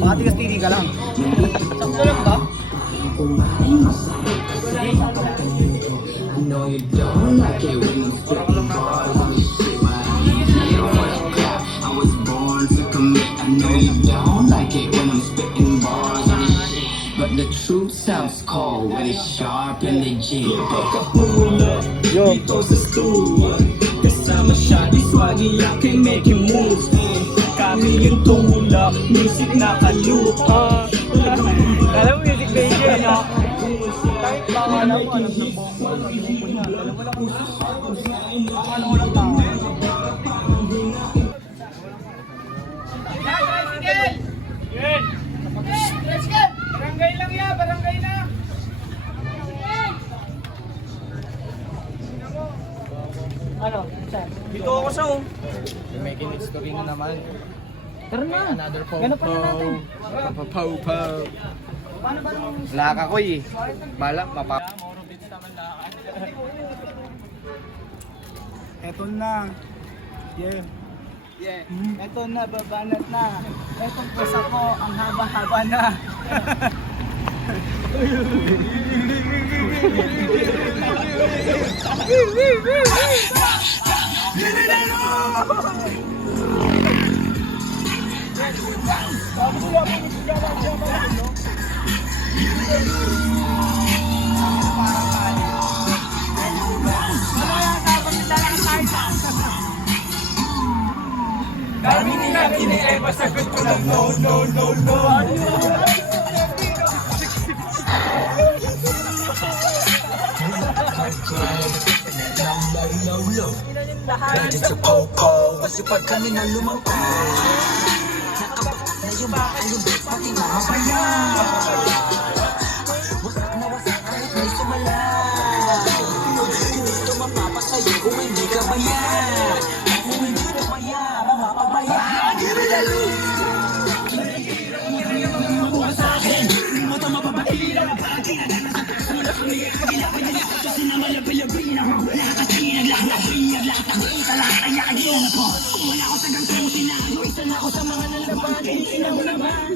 Makatigas tini ka lang. Sakto lang ba? I know you don't like it when I'm spitting bars on this shit, but you don't wanna cry. I was born to commit. I know you don't like it when I'm spitting bars on this shit, but the truth sounds cold when it's sharp and legit. Yo. Dito sa school, kasama siya, di swaggy, I can make you move. Kami yung tulak, music na kalupa. Alam mo music major, no? Kahit baka alam mo, alam na po. Alam mo lang kung ano ko lang ba? Barangay lang yan, barangay na! Ano? Saan? Dito ako sa May history na naman. Tara na! Another Ganun pa na natin. Pow. Laka ko eh. Balak mapa. Eto na. Yeah. Eto na, babanat na. Etong pusa ko, ang haba-haba na. Dami nila kinilig, masagot ko lang no. Ready to popo, kasi pag kami na lumangko, nakabak na yung bahay, yung beat pati mga bayan. Wasak na wasak kahit may sumala. Hindi ito mapapasayo kung hindi ka bayan. Kung hindi ka bayan, mapapabayan. Give it a look. Sa akin, hindi mo ito mapapahira. Wala kami kailangan niya. Kasi naman yung Pilipina. Lahat at lahat na free. Lahat ang isa, lahat ay yakagin ako. Kung wala ako sa ganito, sinago. Isa na ako sa mga nalaban. Hindi na mo naman.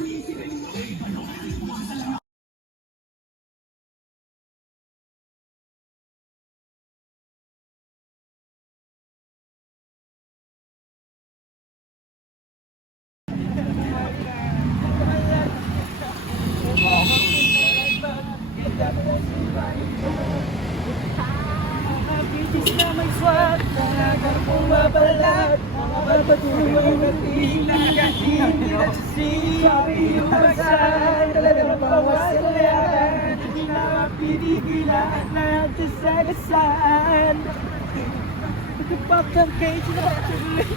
Bitis na may swat, talagang pumapalat. Mga babatuloy na tila, hindi nagsisiyabi yung basan. Talagang pawasalayan, hindi na mapidigilan at nagsasagasaan. Nagkapak ng cage na tuloy.